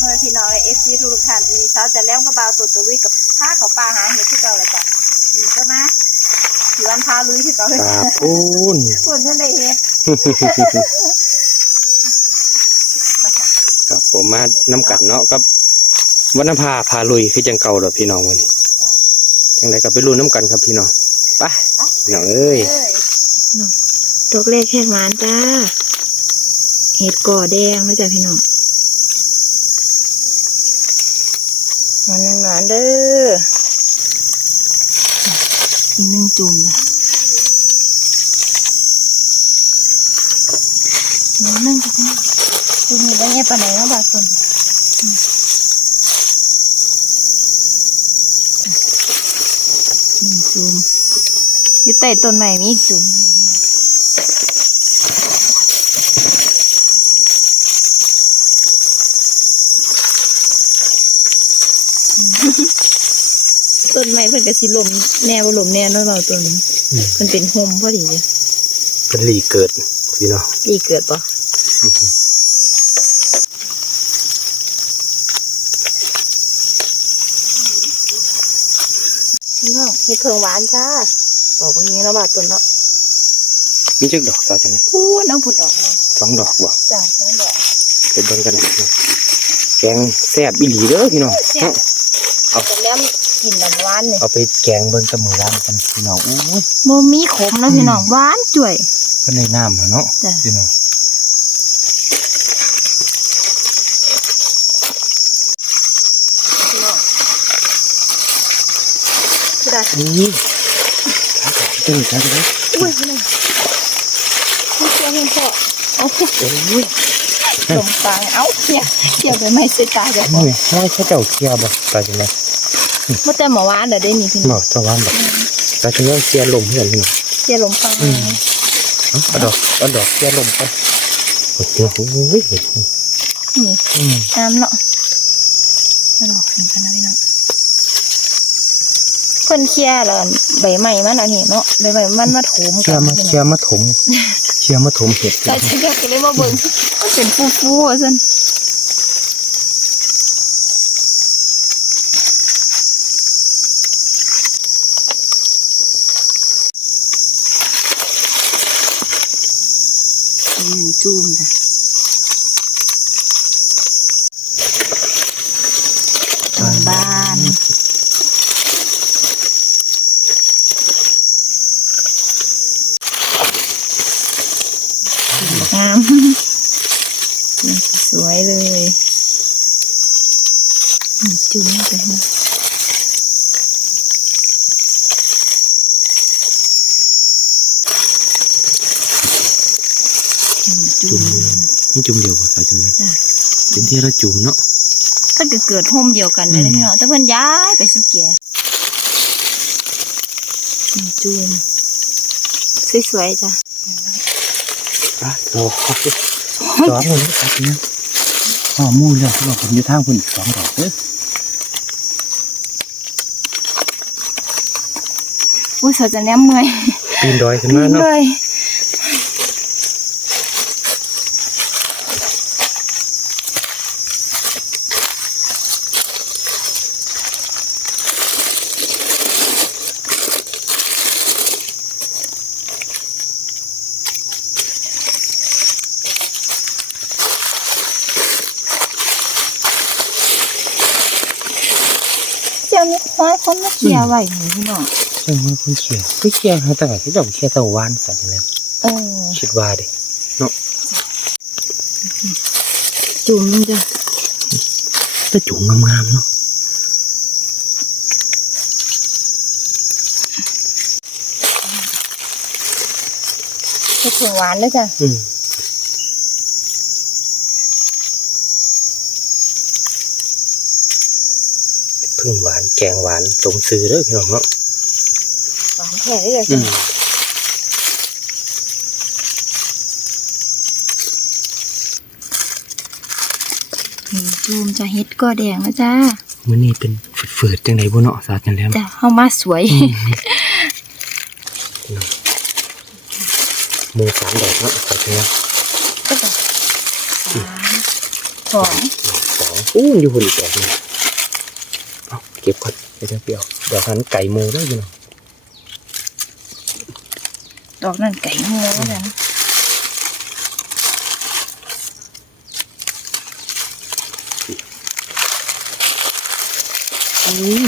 พ่อแม่พี่น้องและเอฟซีทุกท่านมีสาวจะแล้วก็บ่าวตุ่นตุวิกับผ้าเขาปลาหาเห็ดที่เก่าเลยจ้ะนี่ก็มาถือวันพาลุยที่เก่าเลยตาปูนพูดนั่นเลยเฮ็ดครับผมมาน้ำกัดเนาะกับวันนภาพาลุยคือจังเก่าดอกพี่น้องวันนี้จังไรกับไปลุยน้ำกันครับพี่น้องไปพี่น้องเอ้ยเอ้ยดอกแรกแค่หวานจ้าเห็ดก่อแดงนะจ้ะพี่น้อง หวานหวานๆเด้ออีกหนึ่งจุ่มนะหนึ่งหนึ่งจ้ะพี่น้องจุ่มนี้ได้เงี้ยปานไหนเนาะบาทตุนอืมหนึ่งจุ่มอยู่ใต้ต้นไม้มีอีกจุ่มหนึ่ง ต้นไม้เพิ่น ก็สิลมแนวลมแนวเนาะเราต้นนี้มันเป็นโฮมพอดีเลยเป็นหลีเกิดพี่น้องปีเกิดปะพี่น้องมีเพิงหวานจ้าบอกว่าอย่างนี้เนาะบาดต้นเนาะมีจักดอกตาจังไงพูดน้องผุดดอกเนาะสองดอกบ่จ้าน้องดอกไปเบิ่งกันหน่อยพี่น้องแกงแซ่บอีหลีเด้อพี่น้องแต่แล้ว กลิ่นน้ำหวานเนี่ยเอาไปแกงเบิ่งกับหมูร้านกันพี่น้องอู้ยโมมีขมเนาะพี่น้องหวานจ่วย เพิ่นได้น้ำแล้วเนาะจ้ะ พี่น้องพี่น้องคือได้นี่ตึ้งจังเลยอุ้ยพี่น้องไม่เชื่อเห็นพ่อเอาโอ้ยลมตายเอ้าเขี่ยเขี่ยไปไม่เสียตาเดี๋ยวโอ้ยน้อยเขาเจ้าเคียบ่ตาจังไง เมื่อแต่หมอวานเดี๋ยวได้นี่พี่หมน้องอเจ้าว่านบ่ตาจังไงเคียลมเพื่อนพี่น้องเขี่ยลมฟังเอาเอาดอกเอาดอกเคียลมไปโอ้ยโอ้ยนี่อืมน้ำเนาะจะหลอกถึงกันนะพี่น้องเพิ่นเขี่ยแล้วใบไม้มันอันนี้เนาะใบไม้มันมาโถมเคีกัยนมาพี่เคีน้ยองมาถมเคียมาถมเห็ด ใช่ใช่ก็เลยมาเบิ่งมันเป็นฟูฟูๆอะซั่น หนึ่งจูมจ้ะต้นบ้าน งาม นี่สวยเลยอืมจุ่มไปนะอืมจุ่ จุ่ ม ม นี่จุ่มเดียวบ่ตาจังไงจ้ะ เป็นที่ละจุ่มเนาะ เพิ่นก็เกิดโฮมเดียวกันเลยนะพี่น้องแต่เพิ่นย้ายไปสุแก่อืมจุ่มสวยๆจ้ะอะดอกครับดอกเลยครับเนี่ยข้อมูลเลยบอกผมจะทางคุณอีกสองดอกเด้ออุ้ยสวยจะแนมเมื่อยปีนดอยขึ้นมาเลเนาะยเจ้า นี่ายคนมาเคลียร์ไว้นี่พี่น้องเจ้ามันคนเขียก็เขียหาแต่ไหนที่ดอกเขียตะวันสัจังไงเออคิดว่าดิเด้จุ่มนี่จ้ะแต่จุ่มงามๆเนาะเห็ดผงหวานเลยจ้ะอืม พึ่งหวานแกงหวานตรงซื้อเด้อพี่น้องเนาะหวานแท้เลยอืจ้ะมนี่จุ่มจะเห็ดก็แดงนะจ้ามื้อนี้เป็นฝืดๆจังไดบ่เนาะสาจังแล้วจ้ะเข้ามาสวยหมูสามดอกเนาะสาจังแล้วก็จ้ะสามสองสองอู้ยอยู่หุ่นอีกดอกหนึงเอา เก็บก่อนเดี๋ยวจะเปรี้ยวดอกนั้นไก่มูได้อพี่น้องดอกนั่นไก่งูแล้วกันอุ้ย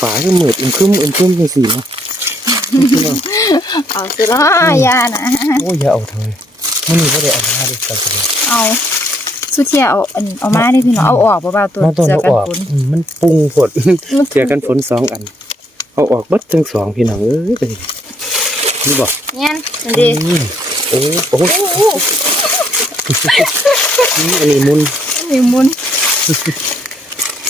ฝาก็เหมือดอึมครึมอึมครึมจังสิเนาะพี่น้องเอาสิละยานะโอ้ยอย่าเอาทำไมมันนี่ก็ได้เอาหน้าด้วยกันเลยเอา สุเทียเอาอันเอามาได้พี่น้องเอาออกเบาๆตัวมันต้องเสือเอากันออกฝนอืมมันปรุงฝนเจอกันฝนสองอัน เอาออกเบัดทั้งสองพี่น้องเอ้ยเป็นนี่บอกเนี่ยมันดีอืมโอ้โอ้โอ้นี่อันนี้มุนมีมุน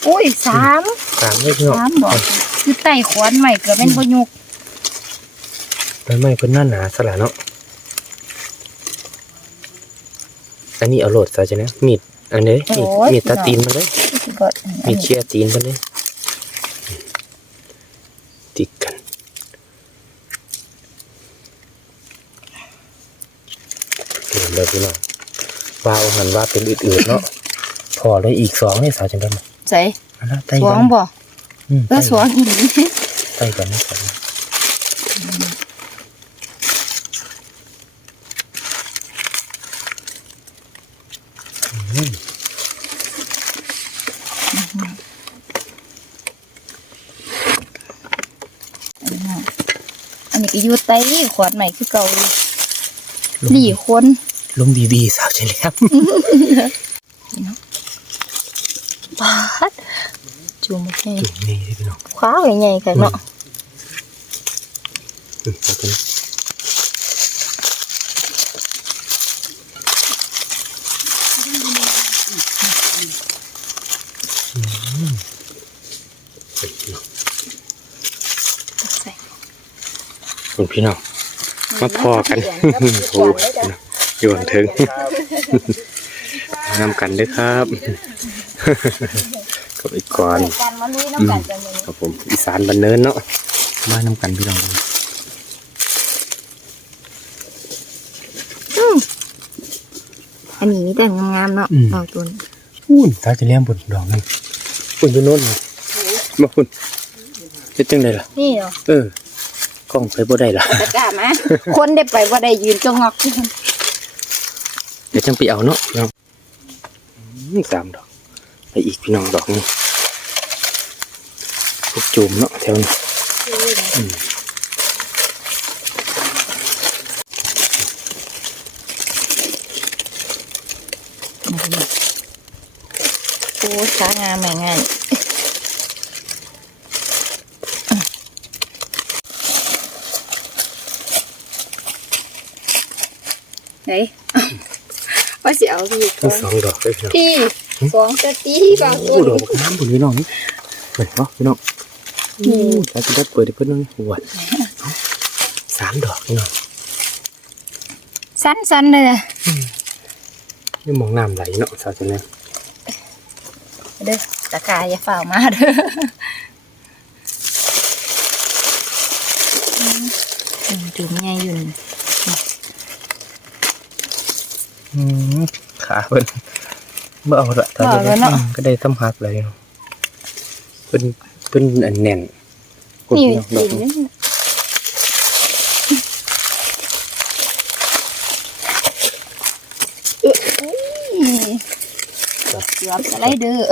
อุ้ยสามสามเลยพี่น้องสามดอกคือไต่ขวานใหม่เกือบเป็นบยุกใบไม้เพิ่นหน้าหนาสละเนาะอั นนี้เอาโหลดซะจ้ะนะมีดอันนี้มีดมีดตัดตีนมันเลยก็มีดเชียร์ตีนมันเลยติดกันเห็นเลยพี่น้องว่าเอาหันว่าเป็นอืดๆเนาะพอเลยอีกสองนี่สาวจังได้ไหมใส่อันนั้นไต้สวกังนบ่อืมเออสวงอีหลีไต้กันนะสอง อันนี้ก็อยู่ไต่ขวานใหม่คือเก่าอยู่หลีคนลมบีบีสาวจังแล้วปาดจูมใหญ่จุ่มนี่พี่น้องคว้าใหญ่ๆกันเนาะ อืมเอาตัวนี้อืมเฮ้ยพี่น้อง ใส่ คุณ พี่น้องมาพอกันโอ้ยอยู่ห่างถึงนำกันเด้วยครับกับอีกก่อนการมาลุยน้ำกันกันเลยครับผมอีสานบันเนินเนาะมานำกันพี่น้องอันนี้มีแต่งามๆเนาะดอกตุนอุ้นตาจะเลี้ยงบนดอกนึงคุณอยู่โน่นนะมาคุณจะจังไดล่ะนี่เนาะเออก ล้องไปบ่ได้ล่ะตะกร้ามาคนได้ไปว่าได้ยืนจงงอกเดี๋ยวจังไปเอาเนาะพี่น้องอืมสามดอกไปอีกพี่น้องดอกนึงพวกจูมเนาะแถวนี้อืมโอ้ช้างามใหม่ง่าย ไหนว่าเสียวพี่ทั้งสองดอกเลยพี่น้องพี่สองจะตีบางตัโอ้วดอกบักน้ำบนพี่น้องนี่เห็นเนาะพี่น้องอู้ตาจะได้เปิดให้เพิ่นนึงหวดเอาสามดอกพี่น้องสั้นๆเลยนะนี่มองน้ำไหลเนาะสาวจังไดเด้อตะกร้าอย่าฝ่ามาเด้ออืมจุ่มใหญ่อยู่นี่ อืม ขาเพิ่นบ่เอาละตาจะได้อืมก็ได้สัมผัสเลยเนาะเพิ่นเพิ่นอันแน่นกดนี่พี่น้องดอกดินนี้นี่เอ้ยเกือบจะไล่เด้อ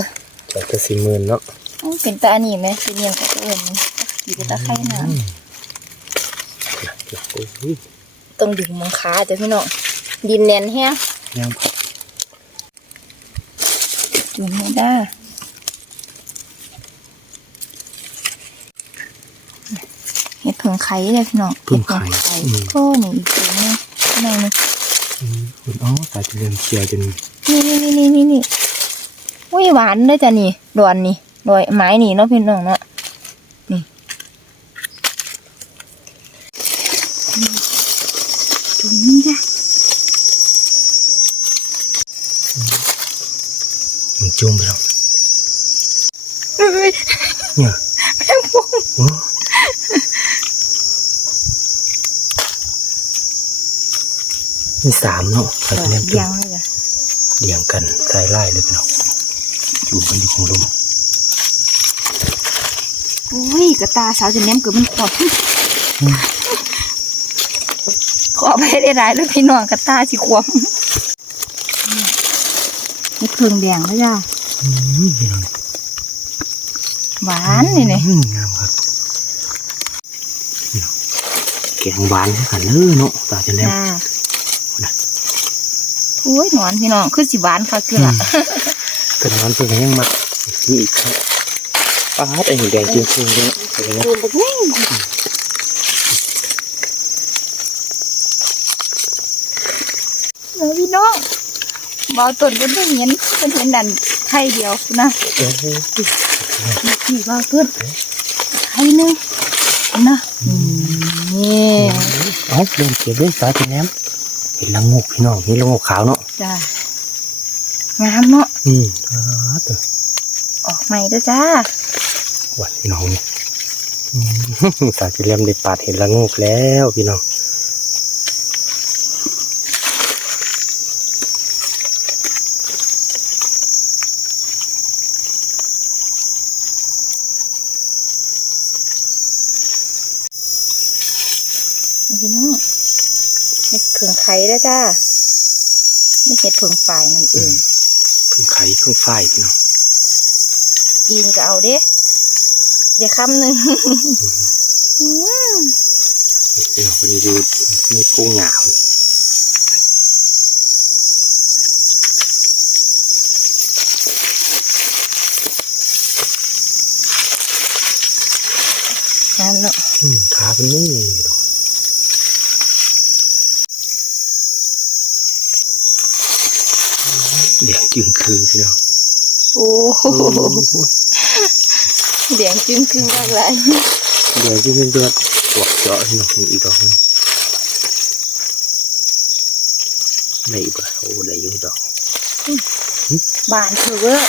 จากจะสี่หมื่นเนาะอ้าวเป็นตาอันนี้ไหมเป็นเนียงกับตัวอื่นไหมอยู่กับตาไข่น้อืมน่ะน่ะโอ้ยำต้องดึงมังค้าจ้ะพี่น้องดินแน่นแฮะ ยังผักจุ่มไม่ได้เห็ดเพิ่งไข่เลยพี่น้องเพิ่งไข่เห็ดอืมโอ้นี่อีกตัวนึงข้างในนี่อืมคุณอ๋อตาจะเริ่มเคลียร์จนนี่นี่นี่นี่นี่นี่อุ้ยหวานเลยจ้ะนี่ดอนนี่ดอยไม้นี่เนาะพี่น้องเนาะนี่จุ่มนี่จ้ะ มันจุ่มไปแล้วเอ้ยเนี่ยแมงมุมโอ้มีสามเนาะตาจะเริ่มจุ่ยัมงเลยจ้ะเรียงกันสายไล่เลยพี่น้องจุ่มกันอยู่ของลมอุ้ยกระตาสาวจะแนมเกือบมันขอบขอไปได้หลายแล้วพี่น้องกระตาสิควม นี่เพิงแดงแล้วจ้าอืมพี่น้องหวานนี่นี่อืมงามครับพี่น้องแกงหวานคือกันเด้อเนาะตาจะแล้วจ้าอุ้ยหนอนพี่น้องคือสิหวานค่ะคือละเป็นนอนเป็นยังมักมีอีกครับปลาไอ้แดงจริงๆเลยเนาะเห็นไหมดูบักนี่เออพี่น้อง บอต้นก็ไม่เห็นเป็นเห็นดันไข่เดียวนะโอ้โหพี่บอต้นไข่หนึงนะนี่เอาเริ่มเก็บด้วยตาจะแล้วเห็นละงกพี่น้องนี่ละงกขาวเนาะจ้างามเนาะอืมอ่าเด้อออกใหม่เด้อจ้าหวานพี่น้องนี่อืมตาจะเลี้ยมได้ปาดเห็นละงกแล้วพี่น้อง พี่น้องเห็ดผึ่งไข่เด้อจ้า ไม่เห็ดผึ่งฝ่ายนั่นเองเพิ่งไข่เพิ่งฝ้ายพี่น้องกินก็เอาเด้เดี๋ยวคำหนึ่งอืมพี่น้องคนดูในกุ้งหงาวน้ำเนาะอืมขาเป็นนี่พี่น้องเดี๋ยว จึงคือพี่น้องโอ้โหโอ้ยเสียงจึ้งครึ่งมากเลยเดี๋ยวจึงเป็นเดือดปวดเจาะพี่น้องอีกดอกหนึงได้อีกปะโอ้ได้อยู่ดอกบานเถอะเว้ย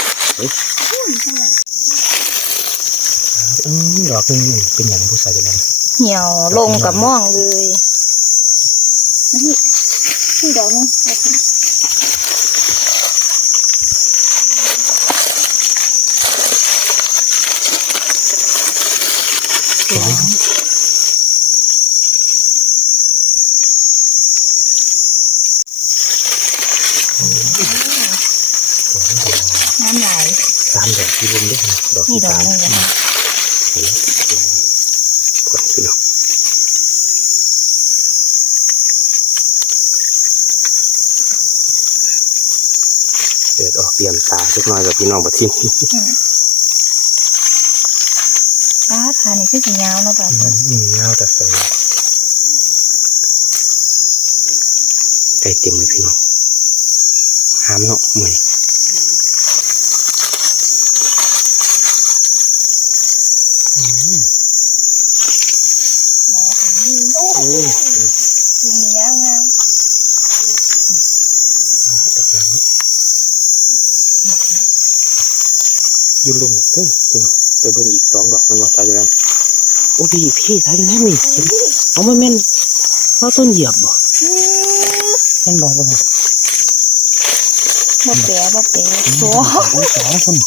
อืมดอกหนึงเป็นอย่างผู้ชายจะเล่นเหี่ยวลงกับม่องเลยนี่นี่ดอกนึง สอง น้ำไหล สามดอกที่รุมด้วยนะด อกนี่ที่ดอกสามนึงกันนะโอ้โหผลพี่น้องเดือดออกเปลี่ยนตาสักหน่อยกับพี่น้องบัดที่นี่ป้าทานนี่คือสียาวเนาะป้าอืมอืมเงาแต่ใส่ไก่เต็มเลยพี่น้องห้ามเนาะเมื่อยอืม มาถึงนี่โอ้ โอ้ย สีเหนียวงาม พาดอกน้ำเนาะ อยืนลงเด้อพี่น้องไปเบิ่งอีกสองดอกมันว่าตายอยู่แล้วโอ้พี่พี่ตายอยู่แล้วนี่เห็นเอาไม่แม่นเขาต้นเหยียบบ่อืมแม่นบ่บ่บ่บ่แปะบ่แปะโซ่สองคน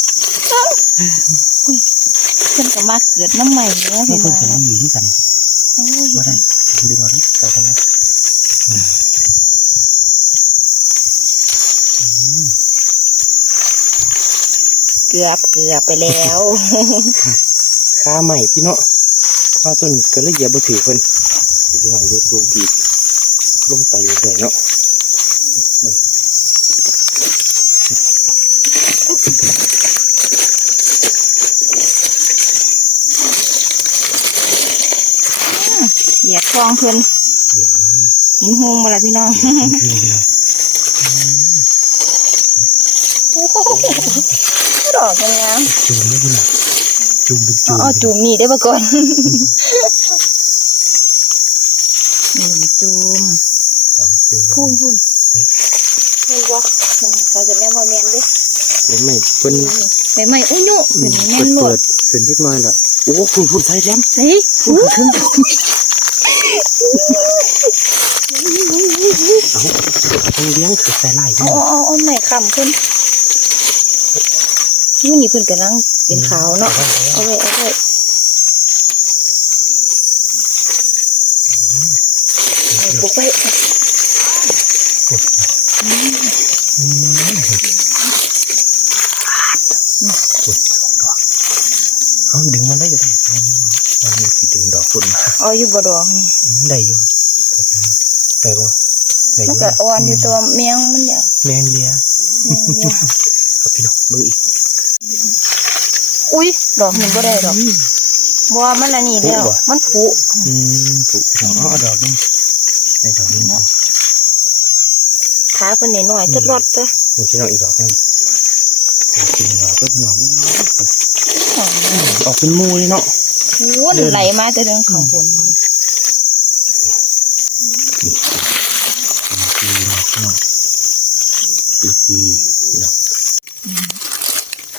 เพิ่นก็มาเกิดน้ำใหม่เนาะไม่พี่เพิ่น้องนกันนี่ที่กันโอ้ยบ่ได้ดึงเอาเลยต่อกันนะอืม เกือบเกือบไปแล้วขาใหม่พี่เนาะข้าต้นก็เลยเหยียบบ่ถือเพิ่นพี่น้องยกตัวบีบลงไปเรื่อยๆเนาะเบิ่งเหยียดคลองเพิ่นเหยียบมากหินหงมาละพี่น้องคือพี่น้องโอ้โห ดอกงามจูมได้พี่น้องจูมเป็นจูเอามเอจุ่มนี่ได้ปะก่อนหนึ่งจุ่มสองจูมพูนพูนเห็นบ่เขาจะเรียกว่าแมนด้แล้วไม่เพิ่นไม่ไม่อุ้ยโยุเป็นแมเปินหมดขึ้นเล็กน้อยละโอ้คุณคุณใส่แล้วเฮ้ยคุณขึ้นเอาเลี้ยงคือใส่ไล่เอาเอาเอาเอาแม่คำขึ้น นี่นี่เพิ่นกำลังเป็นขาวเนาะเอาไว้เอาไว้เอาไว้เอาไว้ปลูกไว้อืมฝุ่นสองดอกเอาดึงมันได้ก็ได้มันมีสิดึงดอกฝุ่นมาเอาอยู่บ่ดอกนี่อืมได้อยู่ได้บ่ได้อมันยู่ก็อ่อนอยู่ตัวแมงมันเนี่ยแมงเลียแมงเนี่ยเอาพี่น้องเบิ่งอีกอุ้ย ดอกนี่บ่ได้ดอกบัวมันละนี่แล้วผุบ่มันผุอืมผูกพี่น้องเอาเอาดอกหนึงได้ดอกหนึงขาเพิ่นนี่น้อยจะรอดซะมีพี่น้องอีกดอกหนึงโอ้พี่น้องก็พี่น้องอู้ออกเป็นหมูเลยเนาะวนไหลมาแต่เรื่องข้างบนปีดอกพี่น้องปีกีพี่น้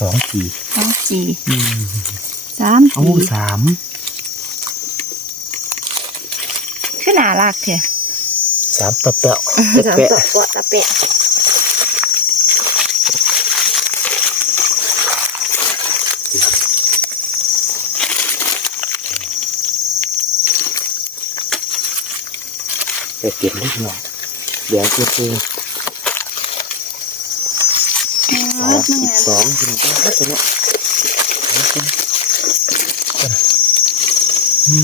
อง สองปีสองสี่อืมสามเอาสี่สามคือน่ารักแท้สามตะเปะสามตะตัวเปะกว่าตะเปะแต่เก็บนิดหน่อยเดี๋ยวคือคือ สองอีกสองพี่น้องก็ตัวเนาะอื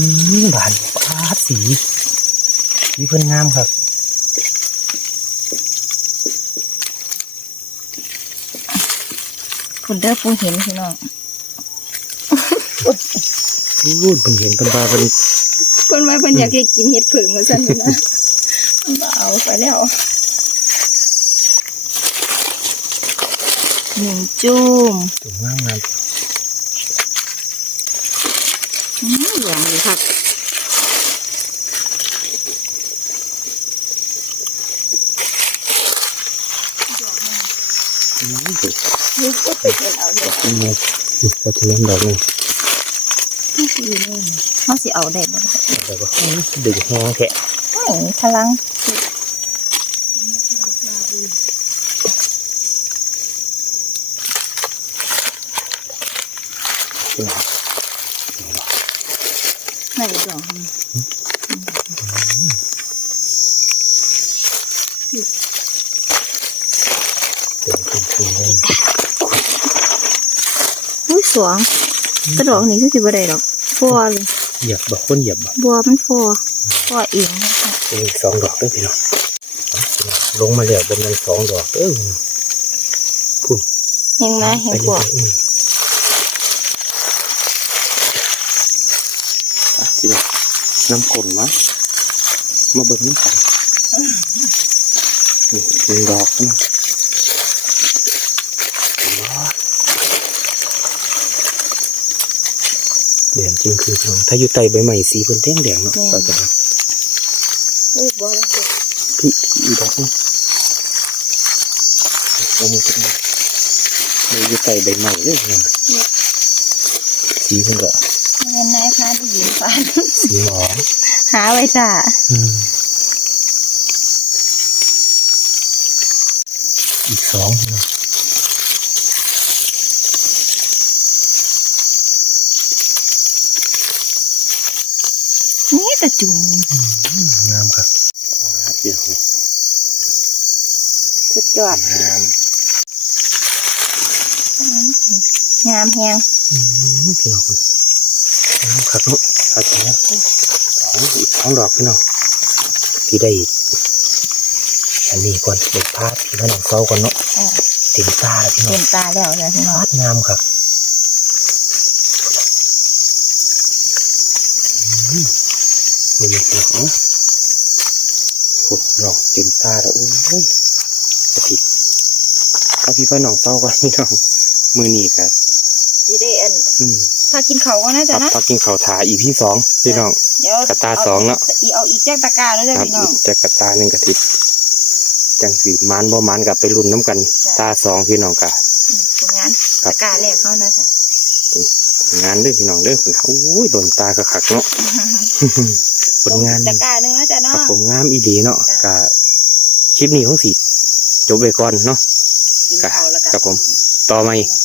มบานปาดสีสีเพิ่นงามครับคุณเด้อปูเห็นพี่น้องอู้เพิ่นเห็นเพิ่นว่าเพิ่นคนว่าเพิ่นอยากให้กินเห็ดผึ่งว่าซั่นนะมันก็เอาไปแล้ว หนึ่งจุ่มตัวงามงามอืมเหลืองอยู่ครับอืมเด็กนี่ก็ไปเห็นเอาเด้ออืมก็จะเล่นดอกหนึงเขาสิเอาได้บ่ล่ะแต่ว่าดึงแห้งแค่อืมพลัง ไหนดอกนี่เต็มเป็นคืนเลยอุ้ยสวงกระดอกนี่คือสิบ่ได้ดอกฟอเลยเหยียบบ่คนเหยียบบ่บัวมันฟอฟอเองนะคะเป็นอีกสองดอกเด้อพี่น้องลงมาแล้วเป็นมันสองดอกเด้อพี่น้องเห็นไหมเห็นพวก เรื่อยๆอืมอะพี่น้อง น้ำข้นมามาเบิ่งน้ำกันนี่หนึ่งดอกพี่น้องว้าวแดงจริงคือพี่น้องถ้าอยู่ใต้ใบไม้สีเพิ่นแดงแดงๆเนาะก็จะอุ้ยบัวแล้วจ้ะพี่อีดอกนี่อันนี้ก็ได้มันอยู่ใต้ใบไม้เด้อพี่น้องสีเพิ่นก็เงินนายพา ไปยืมฟันสีหมองหาไว้จ้ะอืมอีกสองพี่น้องนี่กระจุ่มงามครับอ่าพี่น้องนี่สุดยอดงามงามแฮงอืมพี่น้องคนงามครับเนาะ ครับพี่น้องสองอีกสองดอกพี่น้องพี่ได้อีกอันนี้ก่อนเด็กพาดพี่น้องเศร้าก่อนเนาะอ่าเต็มตาแล้วพี่น้อเต็งมตาแล้วจ้ะพี่น้องพาดงามครับอืมมันนี่เนาะโอ้โหน้องเต็มตาแล้วโอ้ยกระติดถ้าพี่พ่อน้องเศร้าก่อนพี่น้องมือนี่กับสิได้อันอืม พากินเขาวก็น่าคจะรับนะพอกินข้าวถาอีพี่สองพี่น้อง เดี๋ยวกระตาสองเนาะอีเอาอีกแจ้งตะกร้าแล้วจ้ะครับพี่น้องจะกระตาหนึ่งกระติดจังสีมานบ่มานกับไปรุ่นน้ำกัน จ้ะ ตาสองพี่น้องกะ อืมผลงานครับตะกร้าแรกเขานะจ๊ะงานเด้อพี่น้องเด้อโอ้ยโดนตากระขักเนาะ ผลงาน ตะกร้าหนึงนะจ๊ะคเนาะ รับผมงามอีดีเนาะจ้ะ กะคลิปนี้ของสีจบไปก่อนเนาะ กินกะเขาวแล้วก็กับผม ต่อมาอีกต่อมาอีก